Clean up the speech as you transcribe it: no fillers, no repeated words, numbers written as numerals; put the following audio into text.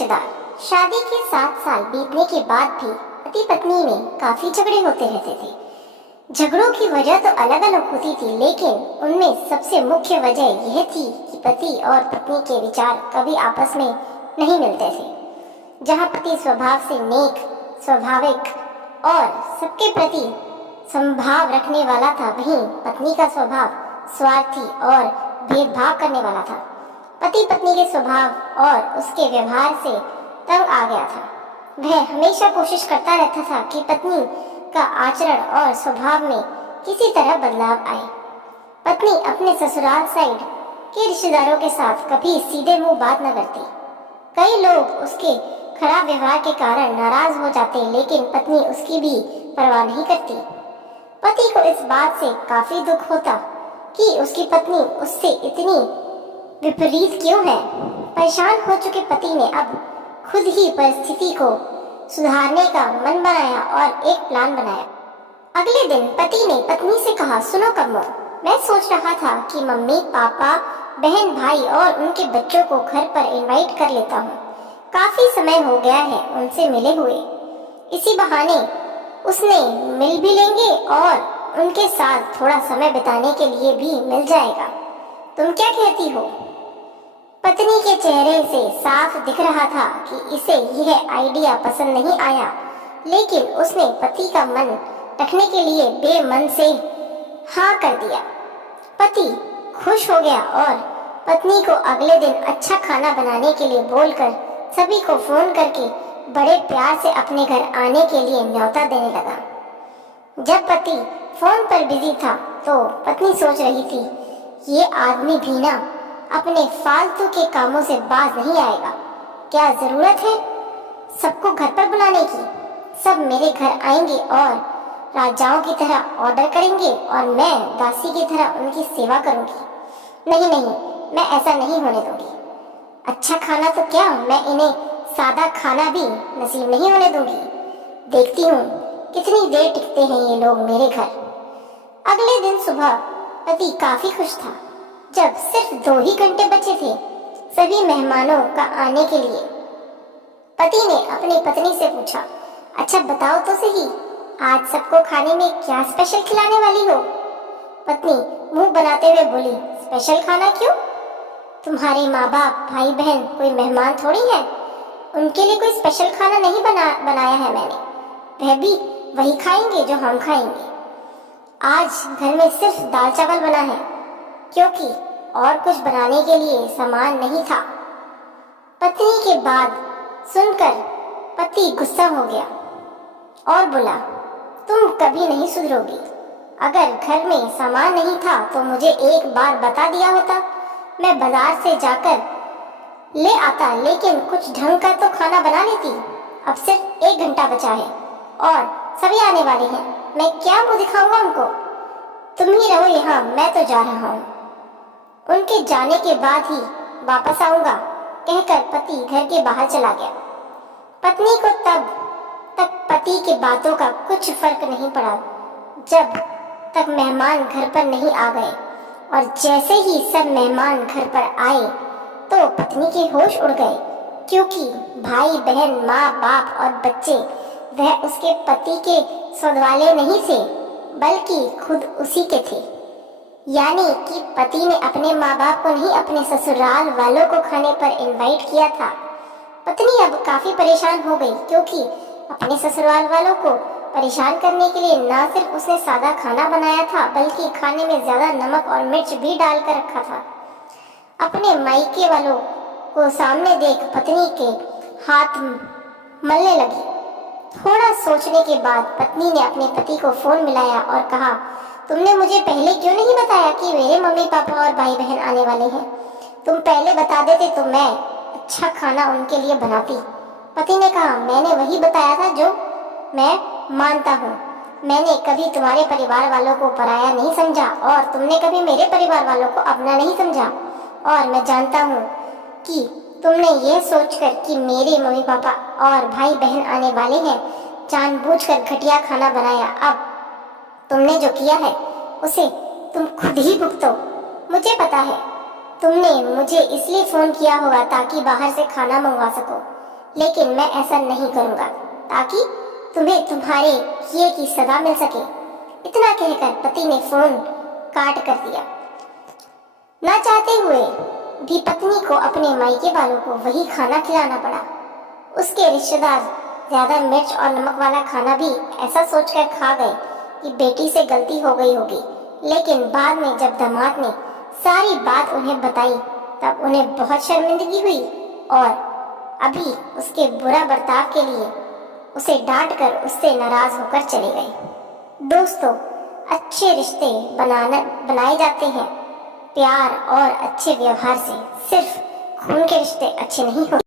रिश्तेदार। शादी के 7 साल बीतने के बाद भी पति पत्नी में काफी झगड़े होते रहते थे। झगड़ों की वजह तो अलग अलग होती थी, लेकिन उनमें सबसे मुख्य वजह यह थी कि पति और पत्नी के विचार कभी आपस में नहीं मिलते थे। जहाँ पति स्वभाव से नेक, स्वाभाविक और सबके प्रति समभाव रखने वाला था, वहीं पत्नी का स्वभाव स्वार्थी और भेदभाव करने वाला था। पति पत्नी के स्वभाव और उसके व्यवहार से तंग आ गया था। वह हमेशा कोशिश करता रहता था कि पत्नी का आचरण और स्वभाव में किसी तरह बदलाव आए। पत्नी अपने ससुराल साइड के रिश्तेदारों के साथ कभी सीधे मुंह बात न करती। कई लोग उसके खराब व्यवहार के कारण नाराज हो जाते, लेकिन पत्नी उसकी भी परवाह नहीं करती। पति को इस बात से काफी दुख होता कि उसकी पत्नी उससे इतनी विपरीत क्यों है। परेशान हो चुके पति ने अब खुद ही परिस्थिति को सुधारने का मन बनाया और एक प्लान बनाया। अगले दिन पति ने पत्नी से कहा, सुनो कम्मो, मैं सोच रहा था कि मम्मी, पापा, बहन, भाई और उनके बच्चों को घर पर इनवाइट कर लेता हूँ। काफी समय हो गया है उनसे मिले हुए। इसी बहाने उसने मिल भी लेंगे और उनके साथ थोड़ा समय बिताने के लिए भी मिल जाएगा। तुम क्या कहती हो? पत्नी के चेहरे से साफ दिख रहा था कि इसे यह आइडिया पसंद नहीं आया, लेकिन उसने पति का मन रखने के लिए बेमन से हाँ कर दिया। पति खुश हो गया और पत्नी को अगले दिन अच्छा खाना बनाने के लिए बोलकर सभी को फोन करके बड़े प्यार से अपने घर आने के लिए न्योता देने लगा। जब पति फोन पर बिजी था तो पत्नी सोच रही थी, ये आदमी भी ना अपने फालतू के कामों से बाज नहीं आएगा। क्या जरूरत है सबको घर पर बुलाने की? सब मेरे घर आएंगे और राजाओं की तरह ऑर्डर करेंगे और मैं दासी की तरह उनकी सेवा करूंगी। नहीं नहीं, मैं ऐसा नहीं होने दूंगी। अच्छा खाना तो क्या, मैं इन्हें सादा खाना भी नसीब नहीं होने दूंगी। देखती हूँ कितनी देर टिकते हैं ये लोग मेरे घर। अगले दिन सुबह पति काफी खुश था। जब सिर्फ 2 ही घंटे बचे थे सभी मेहमानों का आने के लिए, पति ने अपनी पत्नी से पूछा, अच्छा बताओ तो सही, आज सबको खाने में क्या स्पेशल खिलाने वाली हो? पत्नी मुंह बनाते हुए बोली, स्पेशल खाना क्यों? तुम्हारे माँ बाप, भाई बहन कोई मेहमान थोड़ी है, उनके लिए कोई स्पेशल खाना नहीं बनाया है मैंने। वह भी वही खाएंगे जो हम खाएंगे। आज घर में सिर्फ दाल चावल बना है क्योंकि और कुछ बनाने के लिए सामान नहीं था। पत्नी के बात सुनकर पति गुस्सा हो गया और बोला, तुम कभी नहीं सुधरोगी। अगर घर में सामान नहीं था तो मुझे एक बार बता दिया होता, मैं बाजार से जाकर ले आता, लेकिन कुछ ढंग का तो खाना बना लेती। अब सिर्फ 1 घंटा बचा है और सभी आने वाले हैं, मैं क्या मुंह दिखाऊंगा उनको? तुम ही रहो यहाँ, मैं तो जा रहा हूँ। उनके जाने के बाद ही वापस आऊंगा, कहकर पति घर के बाहर चला गया। पत्नी को तब तक पति की बातों का कुछ फर्क नहीं पड़ा जब तक मेहमान घर पर नहीं आ गए, और जैसे ही सब मेहमान घर पर आए तो पत्नी के होश उड़ गए, क्योंकि भाई बहन, माँ बाप और बच्चे वह उसके पति के सौदवाले नहीं थे, बल्कि खुद उसी के थे। यानी कि पति ने अपने माँ बाप को नहीं, अपने ससुराल वालों को खाने पर इनवाइट किया था। पत्नी अब काफी परेशान हो गई, क्योंकि अपने ससुराल वालों को परेशान करने के लिए न सिर्फ उसने सादा खाना बनाया था, बल्कि खाने में ज्यादा नमक और मिर्च भी डालकर रखा था। अपने मायके वालों को सामने देख पत्नी के हाथ मलने लगी। थोड़ा सोचने के बाद पत्नी ने अपने पति को फोन मिलाया और कहा, तुमने मुझे पहले क्यों नहीं बताया कि मेरे मम्मी पापा और भाई बहन आने वाले हैं? तुम पहले बता देते तो मैं अच्छा खाना उनके लिए बनाती। पति ने कहा, मैंने वही बताया था जो मैं मानता हूँ। मैंने कभी तुम्हारे परिवार वालों को पराया नहीं समझा और तुमने कभी मेरे परिवार वालों को अपना नहीं समझा। और मैं जानता हूँ कि तुमने ये सोचकर कि मेरे मम्मी पापा और भाई बहन आने वाले हैं, जानबूझकर घटिया खाना बनाया। अब तुमने जो किया है उसे तुम खुद ही भुगतो। मुझे पता है तुमने मुझे इसलिए फोन किया होगा ताकि बाहर से खाना मंगवा सको, लेकिन मैं ऐसा नहीं करूंगा ताकि तुम्हें तुम्हारे किए की सजा मिल सके। इतना कहकर पति ने फोन काट कर दिया। ना चाहते हुए भी पत्नी को अपने मायके वालों को वही खाना खिलाना पड़ा। उसके रिश्तेदार ज्यादा मिर्च और नमक वाला खाना भी ऐसा सोचकर खा गए कि बेटी से गलती हो गई होगी, लेकिन बाद में जब दामाद ने सारी बात उन्हें बताई तब उन्हें बहुत शर्मिंदगी हुई और अभी उसके बुरा बर्ताव के लिए उसे डांट कर उससे नाराज होकर चले गए। दोस्तों, अच्छे रिश्ते बनाए जाते हैं प्यार और अच्छे व्यवहार से। सिर्फ खून के रिश्ते अच्छे नहीं होते।